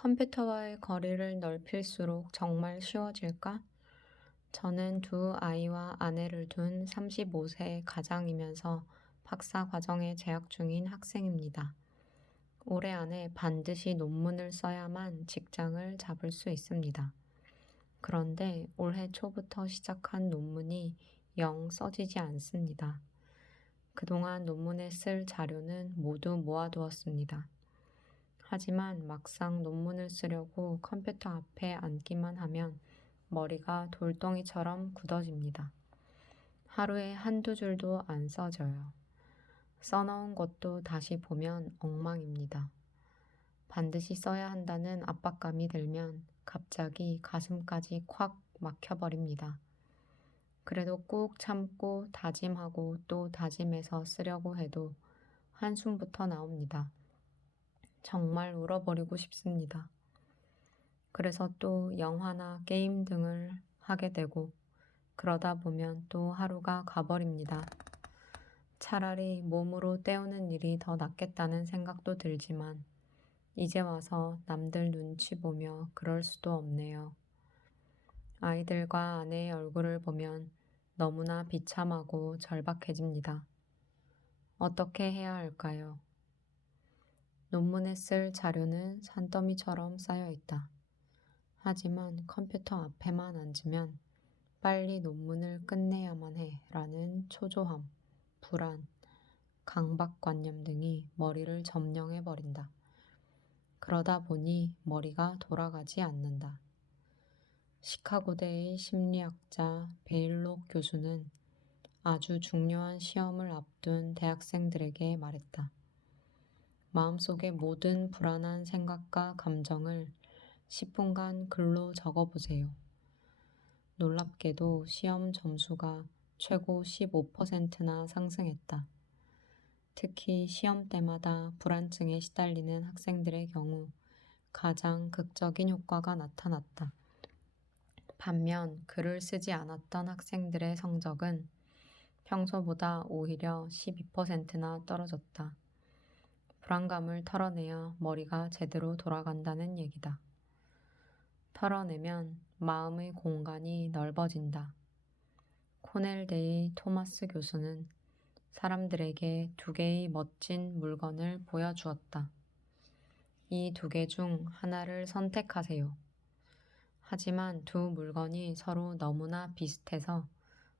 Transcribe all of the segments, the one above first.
컴퓨터와의 거리를 넓힐수록 정말 쉬워질까? 저는 두 아이와 아내를 둔 35세 가장이면서 박사 과정에 재학 중인 학생입니다. 올해 안에 반드시 논문을 써야만 직장을 잡을 수 있습니다. 그런데 올해 초부터 시작한 논문이 영 써지지 않습니다. 그동안 논문에 쓸 자료는 모두 모아두었습니다. 하지만 막상 논문을 쓰려고 컴퓨터 앞에 앉기만 하면 머리가 돌덩이처럼 굳어집니다. 하루에 한두 줄도 안 써져요. 써놓은 것도 다시 보면 엉망입니다. 반드시 써야 한다는 압박감이 들면 갑자기 가슴까지 콱 막혀버립니다. 그래도 꾹 참고 다짐하고 또 다짐해서 쓰려고 해도 한숨부터 나옵니다. 정말 울어버리고 싶습니다. 그래서 또 영화나 게임 등을 하게 되고 그러다 보면 또 하루가 가버립니다. 차라리 몸으로 때우는 일이 더 낫겠다는 생각도 들지만 이제 와서 남들 눈치 보며 그럴 수도 없네요. 아이들과 아내의 얼굴을 보면 너무나 비참하고 절박해집니다. 어떻게 해야 할까요? 논문에 쓸 자료는 산더미처럼 쌓여 있다. 하지만 컴퓨터 앞에만 앉으면 빨리 논문을 끝내야만 해 라는 초조함, 불안, 강박관념 등이 머리를 점령해 버린다. 그러다 보니 머리가 돌아가지 않는다. 시카고대의 심리학자 베일록 교수는 아주 중요한 시험을 앞둔 대학생들에게 말했다. 마음속의 모든 불안한 생각과 감정을 10분간 글로 적어보세요. 놀랍게도 시험 점수가 최고 15%나 상승했다. 특히 시험 때마다 불안증에 시달리는 학생들의 경우 가장 극적인 효과가 나타났다. 반면 글을 쓰지 않았던 학생들의 성적은 평소보다 오히려 12%나 떨어졌다. 불안감을 털어내야 머리가 제대로 돌아간다는 얘기다. 털어내면 마음의 공간이 넓어진다. 코넬대의 토마스 교수는 사람들에게 두 개의 멋진 물건을 보여주었다. 이 두 개 중 하나를 선택하세요. 하지만 두 물건이 서로 너무나 비슷해서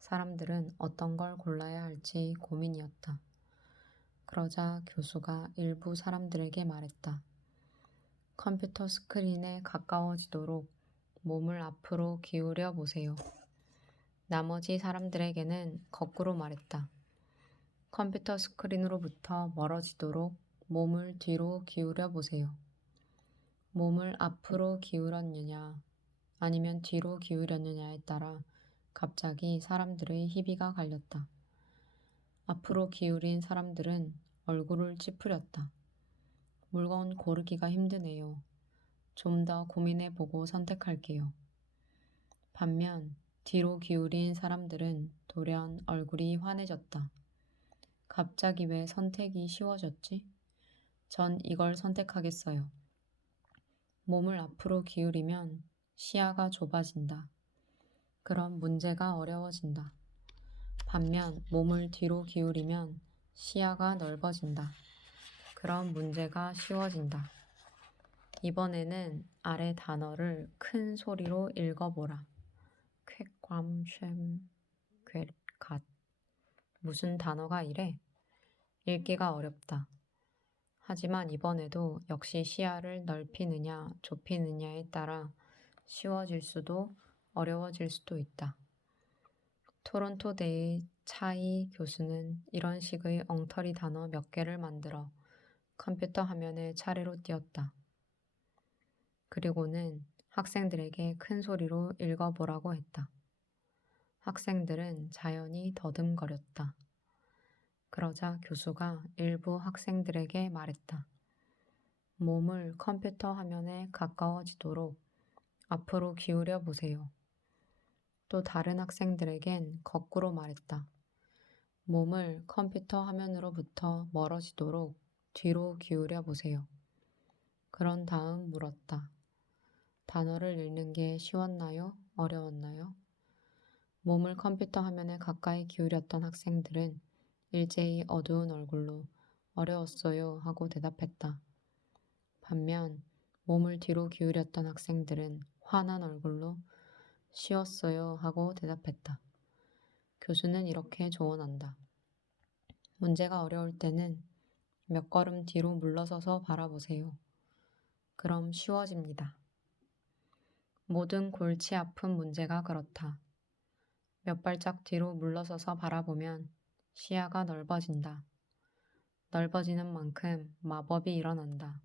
사람들은 어떤 걸 골라야 할지 고민이었다. 그러자 교수가 일부 사람들에게 말했다. 컴퓨터 스크린에 가까워지도록 몸을 앞으로 기울여 보세요. 나머지 사람들에게는 거꾸로 말했다. 컴퓨터 스크린으로부터 멀어지도록 몸을 뒤로 기울여 보세요. 몸을 앞으로 기울였느냐, 아니면 뒤로 기울였느냐에 따라 갑자기 사람들의 희비가 갈렸다. 앞으로 기울인 사람들은 얼굴을 찌푸렸다. 물건 고르기가 힘드네요. 좀 더 고민해 보고 선택할게요. 반면 뒤로 기울인 사람들은 돌연 얼굴이 환해졌다. 갑자기 왜 선택이 쉬워졌지? 전 이걸 선택하겠어요. 몸을 앞으로 기울이면 시야가 좁아진다. 그럼 문제가 어려워진다. 반면 몸을 뒤로 기울이면 시야가 넓어진다. 그럼 문제가 쉬워진다. 이번에는 아래 단어를 큰 소리로 읽어보라. 쾌감쉔 괴갓 무슨 단어가 이래? 읽기가 어렵다. 하지만 이번에도 역시 시야를 넓히느냐 좁히느냐에 따라 쉬워질 수도 어려워질 수도 있다. 토론토대의 차이 교수는 이런 식의 엉터리 단어 몇 개를 만들어 컴퓨터 화면에 차례로 띄었다. 그리고는 학생들에게 큰 소리로 읽어보라고 했다. 학생들은 자연히 더듬거렸다. 그러자 교수가 일부 학생들에게 말했다. 몸을 컴퓨터 화면에 가까워지도록 앞으로 기울여 보세요. 또 다른 학생들에겐 거꾸로 말했다. 몸을 컴퓨터 화면으로부터 멀어지도록 뒤로 기울여 보세요. 그런 다음 물었다. 단어를 읽는 게 쉬웠나요? 어려웠나요? 몸을 컴퓨터 화면에 가까이 기울였던 학생들은 일제히 어두운 얼굴로 어려웠어요 하고 대답했다. 반면 몸을 뒤로 기울였던 학생들은 화난 얼굴로 쉬웠어요 하고 대답했다. 교수는 이렇게 조언한다. 문제가 어려울 때는 몇 걸음 뒤로 물러서서 바라보세요. 그럼 쉬워집니다. 모든 골치 아픈 문제가 그렇다. 몇 발짝 뒤로 물러서서 바라보면 시야가 넓어진다. 넓어지는 만큼 마법이 일어난다.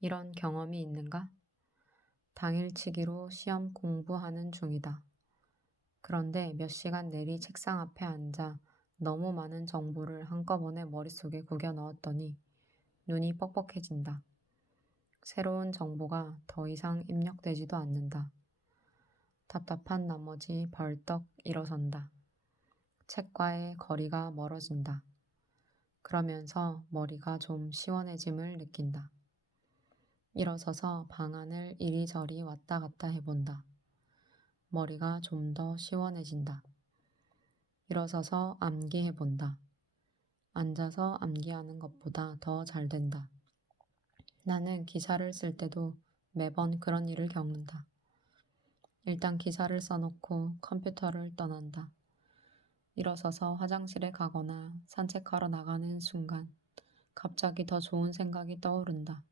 이런 경험이 있는가? 당일치기로 시험 공부하는 중이다. 그런데 몇 시간 내리 책상 앞에 앉아 너무 많은 정보를 한꺼번에 머릿속에 구겨 넣었더니 눈이 뻑뻑해진다. 새로운 정보가 더 이상 입력되지도 않는다. 답답한 나머지 벌떡 일어선다. 책과의 거리가 멀어진다. 그러면서 머리가 좀 시원해짐을 느낀다. 일어서서 방안을 이리저리 왔다 갔다 해본다. 머리가 좀 더 시원해진다. 일어서서 암기해본다. 앉아서 암기하는 것보다 더 잘 된다. 나는 기사를 쓸 때도 매번 그런 일을 겪는다. 일단 기사를 써놓고 컴퓨터를 떠난다. 일어서서 화장실에 가거나 산책하러 나가는 순간 갑자기 더 좋은 생각이 떠오른다.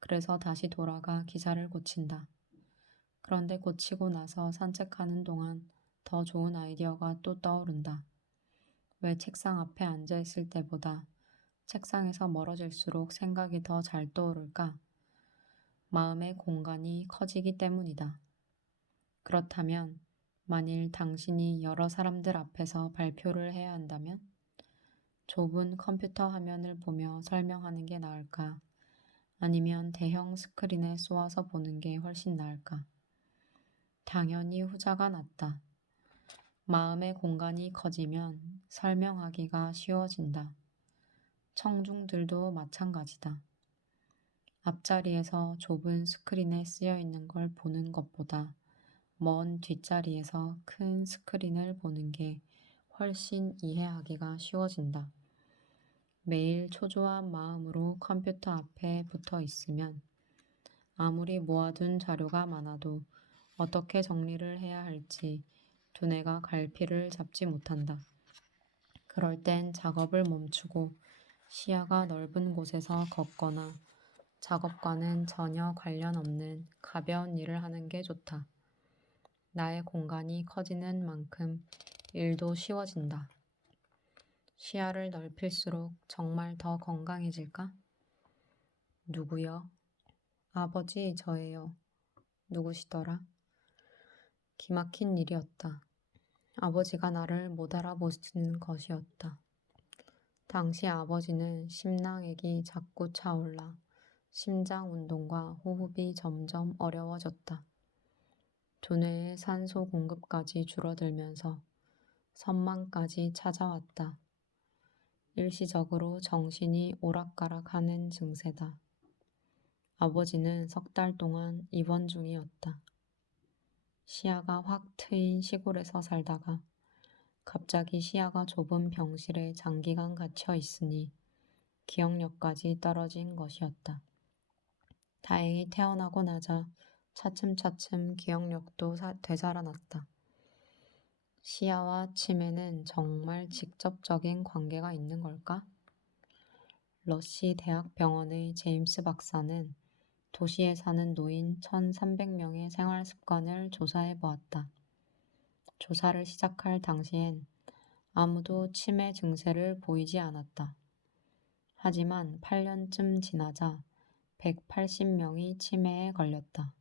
그래서 다시 돌아가 기사를 고친다. 그런데 고치고 나서 산책하는 동안 더 좋은 아이디어가 또 떠오른다. 왜 책상 앞에 앉아 있을 때보다 책상에서 멀어질수록 생각이 더 잘 떠오를까? 마음의 공간이 커지기 때문이다. 그렇다면 만일 당신이 여러 사람들 앞에서 발표를 해야 한다면 좁은 컴퓨터 화면을 보며 설명하는 게 나을까? 아니면 대형 스크린에 쏘아서 보는 게 훨씬 나을까? 당연히 후자가 낫다. 마음의 공간이 커지면 설명하기가 쉬워진다. 청중들도 마찬가지다. 앞자리에서 좁은 스크린에 쓰여 있는 걸 보는 것보다 먼 뒷자리에서 큰 스크린을 보는 게 훨씬 이해하기가 쉬워진다. 매일 초조한 마음으로 컴퓨터 앞에 붙어 있으면 아무리 모아둔 자료가 많아도 어떻게 정리를 해야 할지 두뇌가 갈피를 잡지 못한다. 그럴 땐 작업을 멈추고 시야가 넓은 곳에서 걷거나 작업과는 전혀 관련 없는 가벼운 일을 하는 게 좋다. 나의 공간이 커지는 만큼 일도 쉬워진다. 시야를 넓힐수록 정말 더 건강해질까? 누구요? 아버지, 저예요. 누구시더라? 기막힌 일이었다. 아버지가 나를 못 알아보시는 것이었다. 당시 아버지는 심낭액이 자꾸 차올라 심장 운동과 호흡이 점점 어려워졌다. 두뇌의 산소 공급까지 줄어들면서 선망까지 찾아왔다. 일시적으로 정신이 오락가락하는 증세다. 아버지는 석 달 동안 입원 중이었다. 시야가 확 트인 시골에서 살다가 갑자기 시야가 좁은 병실에 장기간 갇혀 있으니 기억력까지 떨어진 것이었다. 다행히 태어나고 나자 차츰차츰 기억력도 사, 되살아났다. 시야와 치매는 정말 직접적인 관계가 있는 걸까? 러시 대학병원의 제임스 박사는 도시에 사는 노인 1,300명의 생활 습관을 조사해 보았다. 조사를 시작할 당시엔 아무도 치매 증세를 보이지 않았다. 하지만 8년쯤 지나자 180명이 치매에 걸렸다.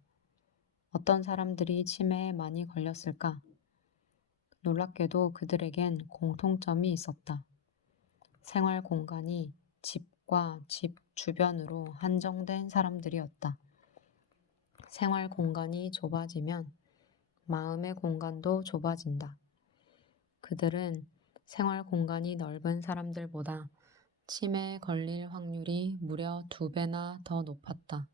어떤 사람들이 치매에 많이 걸렸을까? 놀랍게도 그들에겐 공통점이 있었다. 생활 공간이 집과 집 주변으로 한정된 사람들이었다. 생활 공간이 좁아지면 마음의 공간도 좁아진다. 그들은 생활 공간이 넓은 사람들보다 치매에 걸릴 확률이 무려 두 배나 더 높았다.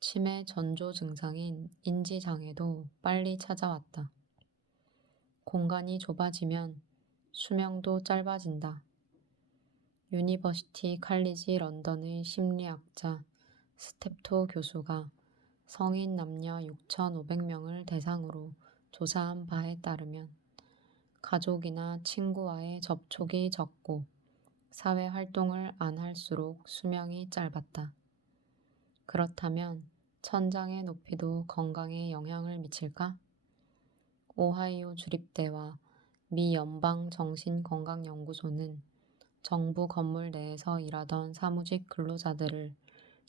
치매 전조 증상인 인지장애도 빨리 찾아왔다. 공간이 좁아지면 수명도 짧아진다. 유니버시티 칼리지 런던의 심리학자 스텝토 교수가 성인 남녀 6,500명을 대상으로 조사한 바에 따르면 가족이나 친구와의 접촉이 적고 사회 활동을 안 할수록 수명이 짧았다. 그렇다면 천장의 높이도 건강에 영향을 미칠까? 오하이오 주립대와 미 연방 정신건강연구소는 정부 건물 내에서 일하던 사무직 근로자들을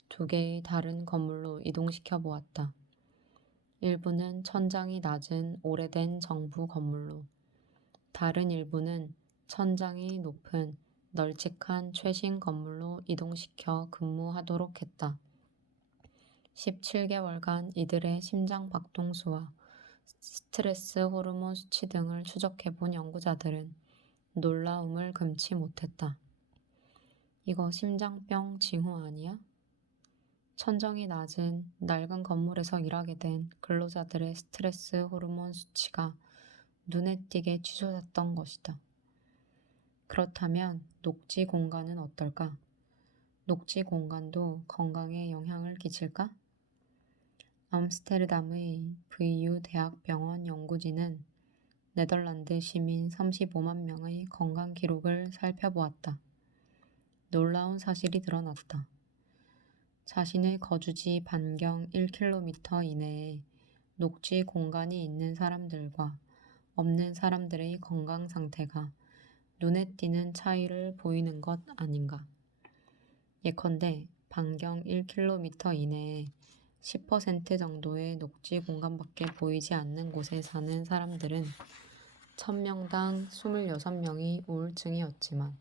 두 개의 다른 건물로 이동시켜 보았다. 일부는 천장이 낮은 오래된 정부 건물로, 다른 일부는 천장이 높은 널찍한 최신 건물로 이동시켜 근무하도록 했다. 17개월간 이들의 심장 박동수와 스트레스 호르몬 수치 등을 추적해 본 연구자들은 놀라움을 금치 못했다. 이거 심장병 징후 아니야? 천정이 낮은 낡은 건물에서 일하게 된 근로자들의 스트레스 호르몬 수치가 눈에 띄게 치솟았던 것이다. 그렇다면 녹지 공간은 어떨까? 녹지 공간도 건강에 영향을 끼칠까? 암스테르담의 VU 대학병원 연구진은 네덜란드 시민 35만 명의 건강 기록을 살펴보았다. 놀라운 사실이 드러났다. 자신의 거주지 반경 1km 이내에 녹지 공간이 있는 사람들과 없는 사람들의 건강 상태가 눈에 띄는 차이를 보이는 것 아닌가. 예컨대 반경 1km 이내에 10% 정도의 녹지 공간밖에 보이지 않는 곳에 사는 사람들은 1000명당 26명이 우울증이었지만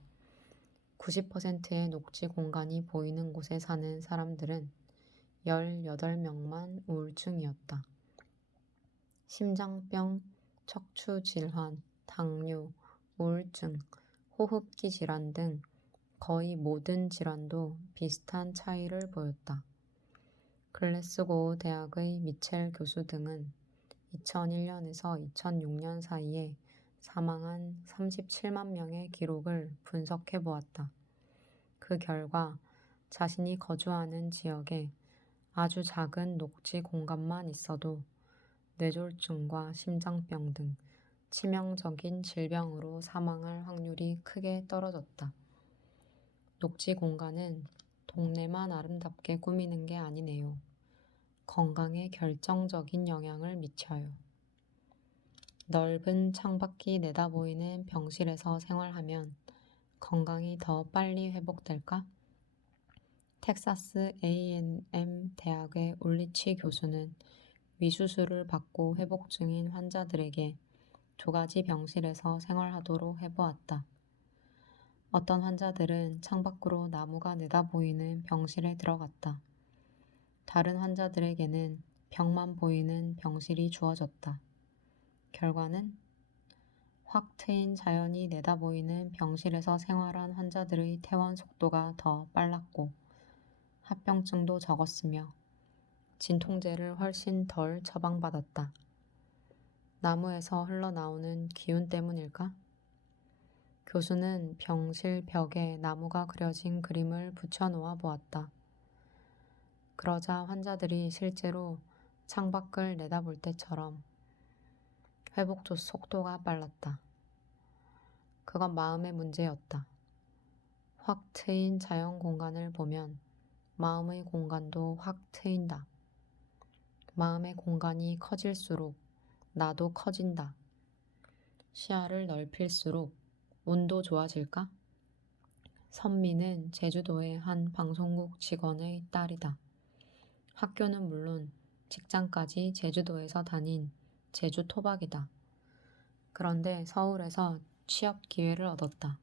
90%의 녹지 공간이 보이는 곳에 사는 사람들은 18명만 우울증이었다. 심장병, 척추 질환, 당뇨, 우울증, 호흡기 질환 등 거의 모든 질환도 비슷한 차이를 보였다. 글래스고우 대학의 미첼 교수 등은 2001년에서 2006년 사이에 사망한 37만 명의 기록을 분석해 보았다. 그 결과 자신이 거주하는 지역에 아주 작은 녹지 공간만 있어도 뇌졸중과 심장병 등 치명적인 질병으로 사망할 확률이 크게 떨어졌다. 녹지 공간은 동네만 아름답게 꾸미는 게 아니네요. 건강에 결정적인 영향을 미쳐요. 넓은 창밖이 내다보이는 병실에서 생활하면 건강이 더 빨리 회복될까? 텍사스 A&M 대학의 울리치 교수는 위수술을 받고 회복 중인 환자들에게 두 가지 병실에서 생활하도록 해보았다. 어떤 환자들은 창밖으로 나무가 내다보이는 병실에 들어갔다. 다른 환자들에게는 벽만 보이는 병실이 주어졌다. 결과는 확 트인 자연이 내다보이는 병실에서 생활한 환자들의 퇴원 속도가 더 빨랐고 합병증도 적었으며 진통제를 훨씬 덜 처방받았다. 나무에서 흘러나오는 기운 때문일까? 교수는 병실 벽에 나무가 그려진 그림을 붙여놓아 보았다. 그러자 환자들이 실제로 창밖을 내다볼 때처럼 회복 속도가 빨랐다. 그건 마음의 문제였다. 확 트인 자연 공간을 보면 마음의 공간도 확 트인다. 마음의 공간이 커질수록 나도 커진다. 시야를 넓힐수록 운도 좋아질까? 선미는 제주도의 한 방송국 직원의 딸이다. 학교는 물론 직장까지 제주도에서 다닌 제주 토박이다. 그런데 서울에서 취업 기회를 얻었다.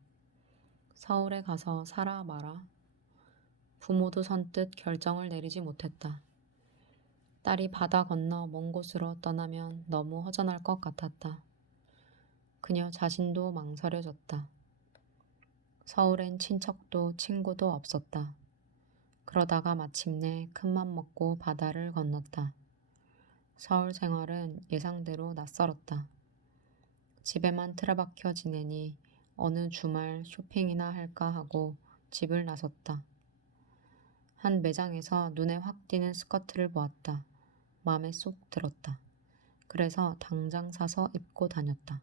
서울에 가서 살아 마라. 부모도 선뜻 결정을 내리지 못했다. 딸이 바다 건너 먼 곳으로 떠나면 너무 허전할 것 같았다. 그녀 자신도 망설여졌다. 서울엔 친척도 친구도 없었다. 그러다가 마침내 큰맘 먹고 바다를 건넜다. 서울 생활은 예상대로 낯설었다. 집에만 틀어박혀 지내니 어느 주말 쇼핑이나 할까 하고 집을 나섰다. 한 매장에서 눈에 확 띄는 스커트를 보았다. 마음에 쏙 들었다. 그래서 당장 사서 입고 다녔다.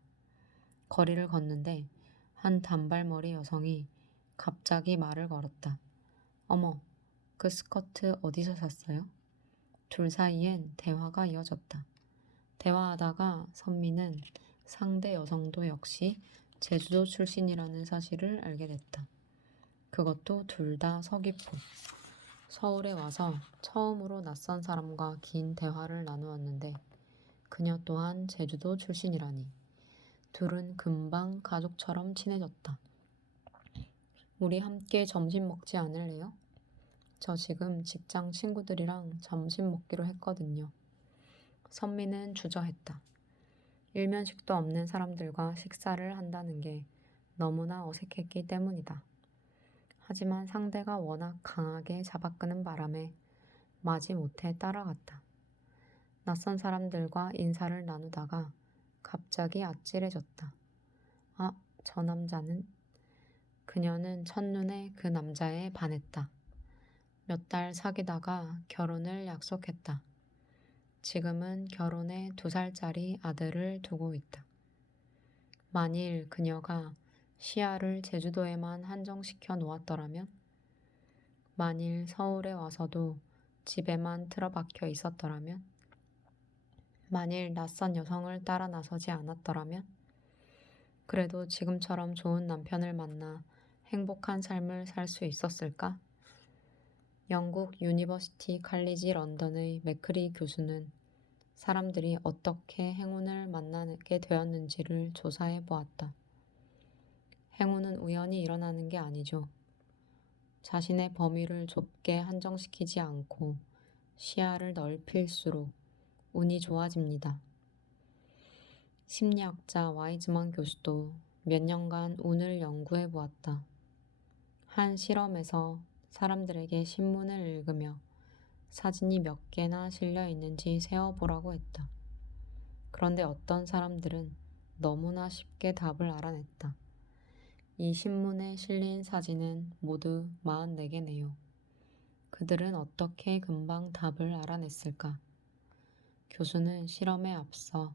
거리를 걷는데 한 단발머리 여성이 갑자기 말을 걸었다. 어머, 그 스커트 어디서 샀어요? 둘 사이엔 대화가 이어졌다. 대화하다가 선미는 상대 여성도 역시 제주도 출신이라는 사실을 알게 됐다. 그것도 둘 다 서귀포. 서울에 와서 처음으로 낯선 사람과 긴 대화를 나누었는데 그녀 또한 제주도 출신이라니. 둘은 금방 가족처럼 친해졌다. 우리 함께 점심 먹지 않을래요? 저 지금 직장 친구들이랑 점심 먹기로 했거든요. 선미는 주저했다. 일면식도 없는 사람들과 식사를 한다는 게 너무나 어색했기 때문이다. 하지만 상대가 워낙 강하게 잡아끄는 바람에 마지못해 따라갔다. 낯선 사람들과 인사를 나누다가 갑자기 아찔해졌다. 아, 저 남자는? 그녀는 첫눈에 그 남자에 반했다. 몇 달 사귀다가 결혼을 약속했다. 지금은 결혼에 두 살짜리 아들을 두고 있다. 만일 그녀가 시야를 제주도에만 한정시켜 놓았더라면? 만일 서울에 와서도 집에만 틀어박혀 있었더라면? 만일 낯선 여성을 따라 나서지 않았더라면? 그래도 지금처럼 좋은 남편을 만나 행복한 삶을 살 수 있었을까? 영국 유니버시티 칼리지 런던의 맥크리 교수는 사람들이 어떻게 행운을 만나게 되었는지를 조사해 보았다. 행운은 우연히 일어나는 게 아니죠. 자신의 범위를 좁게 한정시키지 않고 시야를 넓힐수록 운이 좋아집니다. 심리학자 와이즈만 교수도 몇 년간 운을 연구해 보았다. 한 실험에서 사람들에게 신문을 읽으며 사진이 몇 개나 실려 있는지 세어보라고 했다. 그런데 어떤 사람들은 너무나 쉽게 답을 알아냈다. 이 신문에 실린 사진은 모두 44개네요. 그들은 어떻게 금방 답을 알아냈을까? 교수는 실험에 앞서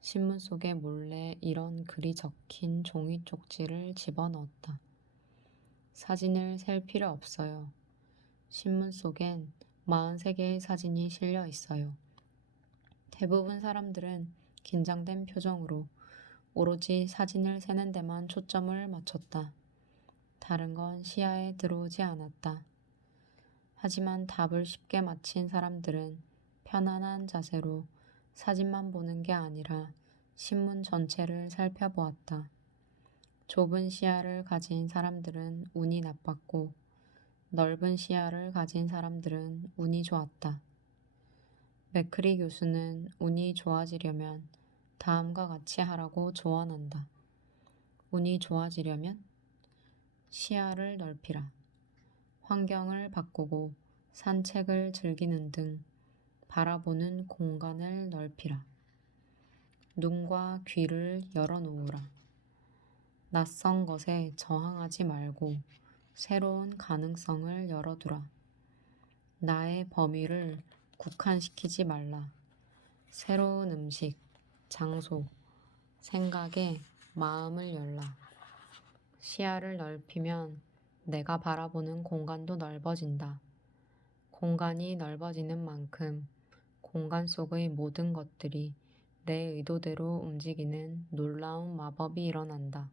신문 속에 몰래 이런 글이 적힌 종이 쪽지를 집어넣었다. 사진을 셀 필요 없어요. 신문 속엔 43개의 사진이 실려 있어요. 대부분 사람들은 긴장된 표정으로 오로지 사진을 세는 데만 초점을 맞췄다. 다른 건 시야에 들어오지 않았다. 하지만 답을 쉽게 맞힌 사람들은 편안한 자세로 사진만 보는 게 아니라 신문 전체를 살펴보았다. 좁은 시야를 가진 사람들은 운이 나빴고 넓은 시야를 가진 사람들은 운이 좋았다. 맥크리 교수는 운이 좋아지려면 다음과 같이 하라고 조언한다. 운이 좋아지려면 시야를 넓히라. 환경을 바꾸고 산책을 즐기는 등 바라보는 공간을 넓히라. 눈과 귀를 열어놓으라. 낯선 것에 저항하지 말고 새로운 가능성을 열어두라. 나의 범위를 국한시키지 말라. 새로운 음식, 장소, 생각에 마음을 열라. 시야를 넓히면 내가 바라보는 공간도 넓어진다. 공간이 넓어지는 만큼 공간 속의 모든 것들이 내 의도대로 움직이는 놀라운 마법이 일어난다.